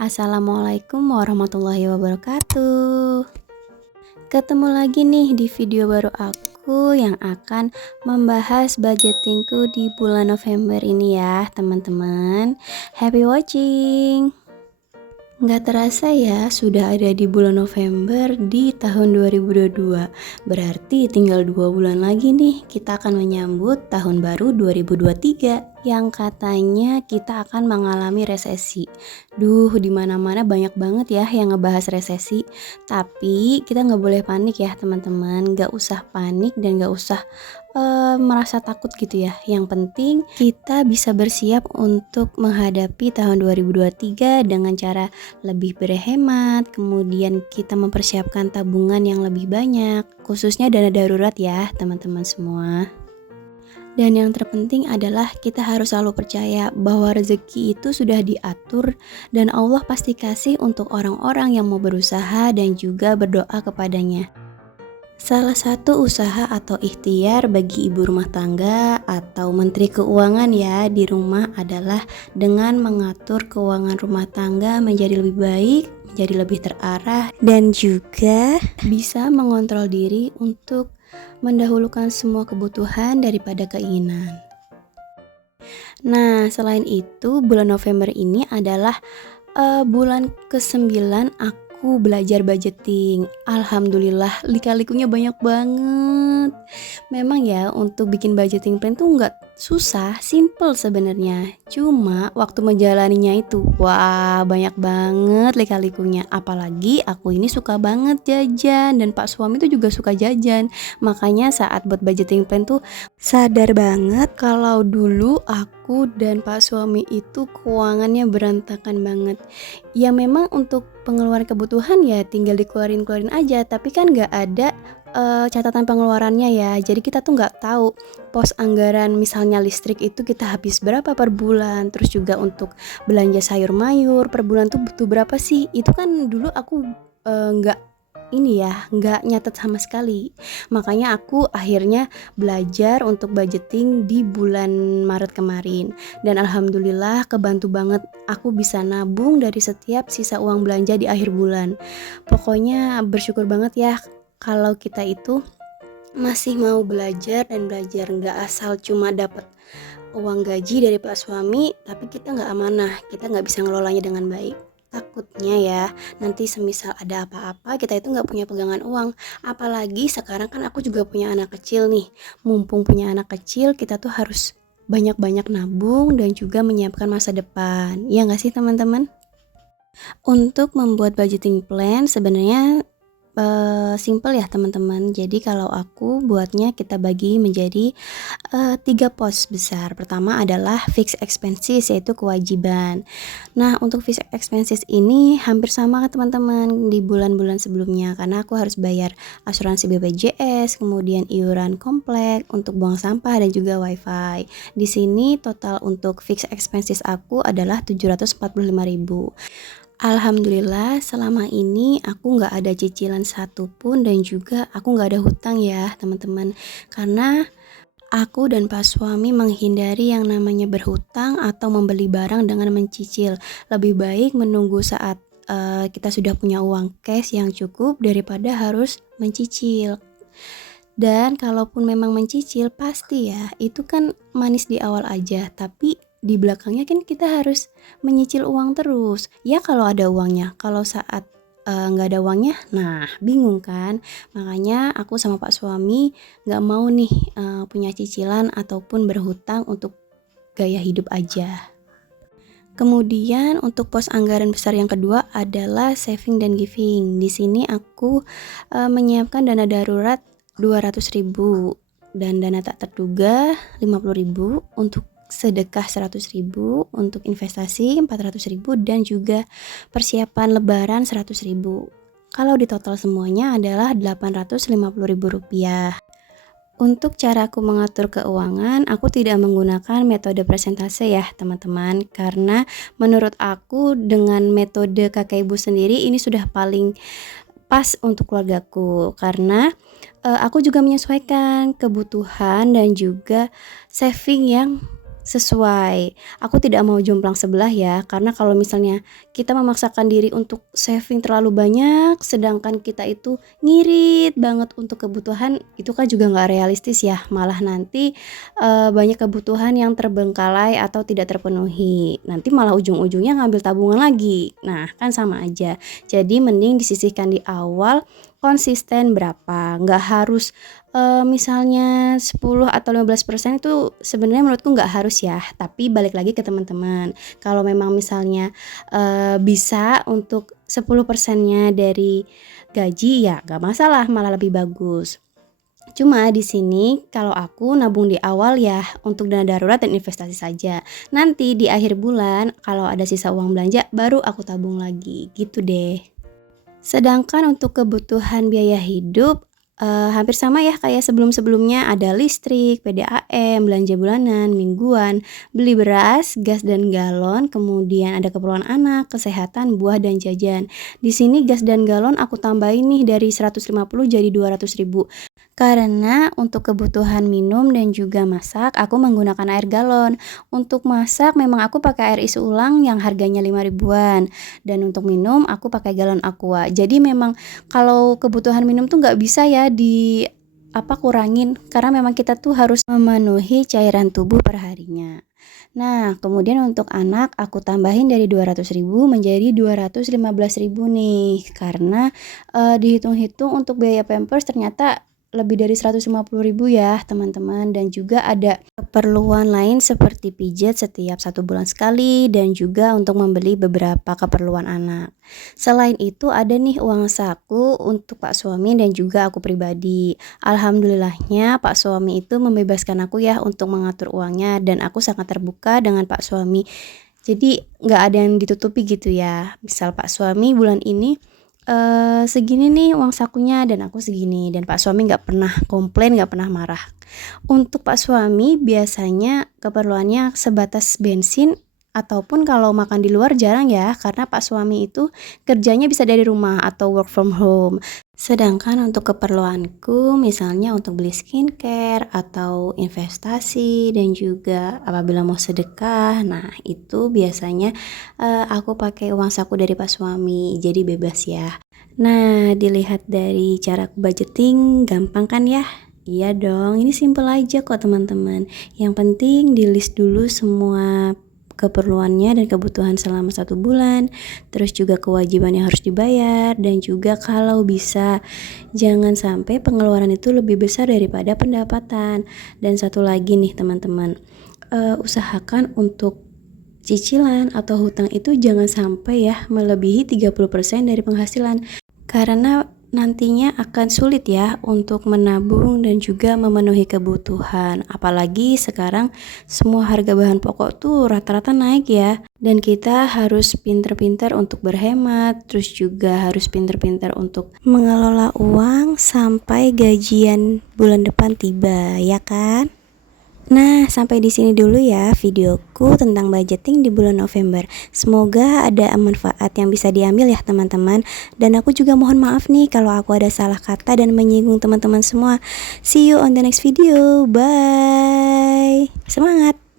Assalamualaikum warahmatullahi wabarakatuh. Ketemu lagi nih di video baru aku yang akan membahas budgetingku di bulan November ini ya teman-teman. Happy watching. Nggak terasa ya sudah ada di bulan November di tahun 2022. Berarti tinggal 2 bulan lagi nih kita akan menyambut tahun baru 2023 yang katanya kita akan mengalami resesi. Di mana-mana banyak banget ya yang ngebahas resesi. Tapi kita nggak boleh panik ya teman-teman. Nggak usah panik dan nggak usah merasa takut gitu ya. Yang penting kita bisa bersiap untuk menghadapi tahun 2023 dengan cara lebih berhemat, kemudian kita mempersiapkan tabungan yang lebih banyak, khususnya dana darurat ya teman-teman semua. Dan yang terpenting adalah kita harus selalu percaya bahwa rezeki itu sudah diatur dan Allah pasti kasih untuk orang-orang yang mau berusaha dan juga berdoa kepadanya. Salah satu usaha atau ikhtiar bagi ibu rumah tangga atau menteri keuangan ya di rumah adalah dengan mengatur keuangan rumah tangga menjadi lebih baik, menjadi lebih terarah, dan juga bisa mengontrol diri untuk mendahulukan semua kebutuhan daripada keinginan. Nah, selain itu bulan November ini adalah bulan ke-9 aku belajar budgeting. Alhamdulillah lika-likunya banyak banget. Memang ya untuk bikin budgeting plan tuh nggak susah, simple sebenarnya. Cuma waktu menjalaninya itu wah banyak banget lika-likunya. Apalagi aku ini suka banget jajan dan Pak suami tuh juga suka jajan. Makanya saat buat budgeting plan tuh sadar banget kalau dulu aku dan Pak suami itu keuangannya berantakan banget. Ya memang untuk pengeluaran kebutuhan ya tinggal dikeluarin aja, tapi kan nggak ada catatan pengeluarannya ya. Jadi kita tuh nggak tahu pos anggaran misalnya listrik itu kita habis berapa per bulan. Terus juga untuk belanja sayur mayur per bulan tuh butuh berapa sih? Itu kan dulu aku nggak nyatet sama sekali. Makanya aku akhirnya belajar untuk budgeting di bulan Maret kemarin. Dan alhamdulillah kebantu banget, aku bisa nabung dari setiap sisa uang belanja di akhir bulan. Pokoknya bersyukur banget ya kalau kita itu masih mau belajar dan belajar, nggak asal cuma dapat uang gaji dari Pak suami tapi kita nggak amanah, kita nggak bisa ngelolanya dengan baik. Takutnya ya nanti semisal ada apa-apa kita itu nggak punya pegangan uang. Apalagi sekarang kan aku juga punya anak kecil nih. Mumpung punya anak kecil kita tuh harus banyak-banyak nabung dan juga menyiapkan masa depan. Ya nggak sih teman-teman? Untuk membuat budgeting plan sebenarnya simple ya teman-teman. Jadi kalau aku buatnya kita bagi menjadi 3 pos besar. Pertama adalah fixed expenses, yaitu kewajiban. Nah untuk fixed expenses ini hampir sama teman-teman di bulan-bulan sebelumnya, karena aku harus bayar asuransi BPJS, kemudian iuran komplek untuk buang sampah dan juga wifi. Di sini total untuk fixed expenses aku adalah 745.000. Alhamdulillah selama ini aku nggak ada cicilan satupun dan juga aku nggak ada hutang ya teman-teman, karena aku dan Pak suami menghindari yang namanya berhutang atau membeli barang dengan mencicil. Lebih baik menunggu saat kita sudah punya uang cash yang cukup daripada harus mencicil. Dan kalaupun memang mencicil pasti ya itu kan manis di awal aja, tapi di belakangnya kan kita harus menyicil uang terus. Ya kalau ada uangnya, kalau saat nggak ada uangnya, nah bingung kan. Makanya aku sama Pak suami nggak mau nih punya cicilan ataupun berhutang untuk gaya hidup aja. Kemudian untuk pos anggaran besar yang kedua adalah saving dan giving. Di sini aku menyiapkan dana darurat 200.000 dan dana tak terduga 50.000, untuk sedekah 100.000, untuk investasi 400.000 dan juga persiapan lebaran 100.000. Kalau di total semuanya adalah 850.000 rupiah. Untuk cara aku mengatur keuangan, aku tidak menggunakan metode persentase ya teman-teman, karena menurut aku dengan metode kakak ibu sendiri ini sudah paling pas untuk keluargaku, karena aku juga menyesuaikan kebutuhan dan juga saving yang Sesuai. Aku tidak mau jomplang sebelah ya, karena kalau misalnya kita memaksakan diri untuk saving terlalu banyak, sedangkan kita itu ngirit banget untuk kebutuhan, itu kan juga nggak realistis ya. Malah nanti banyak kebutuhan yang terbengkalai atau tidak terpenuhi. Nanti malah ujung-ujungnya ngambil tabungan lagi. Nah, kan sama aja. Jadi mending disisihkan di awal, konsisten berapa. Nggak harus misalnya 10 atau 15% itu sebenarnya menurutku nggak harus ya, tapi balik lagi ke teman-teman. Kalau memang misalnya bisa untuk 10%-nya dari gaji ya nggak masalah, malah lebih bagus. Cuma di sini kalau aku nabung di awal ya untuk dana darurat dan investasi saja. Nanti di akhir bulan kalau ada sisa uang belanja baru aku tabung lagi, gitu deh. Sedangkan untuk kebutuhan biaya hidup, hampir sama ya kayak sebelum-sebelumnya, ada listrik, PDAM, belanja bulanan, mingguan, beli beras, gas dan galon, kemudian ada keperluan anak, kesehatan, buah dan jajan. Di sini gas dan galon aku tambahin nih dari 150 jadi 200.000. Karena untuk kebutuhan minum dan juga masak aku menggunakan air galon. Untuk masak memang aku pakai air isi ulang yang harganya 5 ribuan. Dan untuk minum aku pakai galon Aqua. Jadi memang kalau kebutuhan minum tuh nggak bisa ya kurangin, karena memang kita tuh harus memenuhi cairan tubuh perharinya. Nah, kemudian untuk anak aku tambahin dari 200.000 menjadi 215.000 nih, karena dihitung-hitung untuk biaya pampers ternyata lebih dari 150.000 ya teman-teman, dan juga ada keperluan lain seperti pijat setiap 1 bulan sekali dan juga untuk membeli beberapa keperluan anak. Selain itu ada nih uang saku untuk Pak suami dan juga aku pribadi. Alhamdulillahnya Pak suami itu membebaskan aku ya untuk mengatur uangnya, dan aku sangat terbuka dengan Pak suami. Jadi nggak ada yang ditutupi gitu ya. Misal Pak suami bulan ini segini nih uang sakunya dan aku segini, dan Pak suami nggak pernah komplain, nggak pernah marah. Untuk Pak suami biasanya keperluannya sebatas bensin, ataupun kalau makan di luar jarang ya, karena Pak suami itu kerjanya bisa dari rumah atau work from home. Sedangkan untuk keperluanku misalnya untuk beli skincare atau investasi dan juga apabila mau sedekah, nah itu biasanya aku pakai uang saku dari Pak suami, jadi bebas ya. Nah, dilihat dari cara aku budgeting, gampang kan ya? Iya dong, ini simple aja kok teman-teman. Yang penting di list dulu semua keperluannya dan kebutuhan selama 1 bulan, terus juga kewajiban yang harus dibayar, dan juga kalau bisa jangan sampai pengeluaran itu lebih besar daripada pendapatan. Dan satu lagi nih teman-teman, usahakan untuk cicilan atau hutang itu jangan sampai ya melebihi 30% dari penghasilan, karena nantinya akan sulit ya untuk menabung dan juga memenuhi kebutuhan. Apalagi sekarang semua harga bahan pokok tuh rata-rata naik ya. Dan kita harus pinter-pinter untuk berhemat, terus juga harus pinter-pinter untuk mengelola uang sampai gajian bulan depan tiba, ya kan? Nah, sampai di sini dulu ya videoku tentang budgeting di bulan November. Semoga ada manfaat yang bisa diambil ya teman-teman. Dan aku juga mohon maaf nih kalau aku ada salah kata dan menyinggung teman-teman semua. See you on the next video. Bye. Semangat.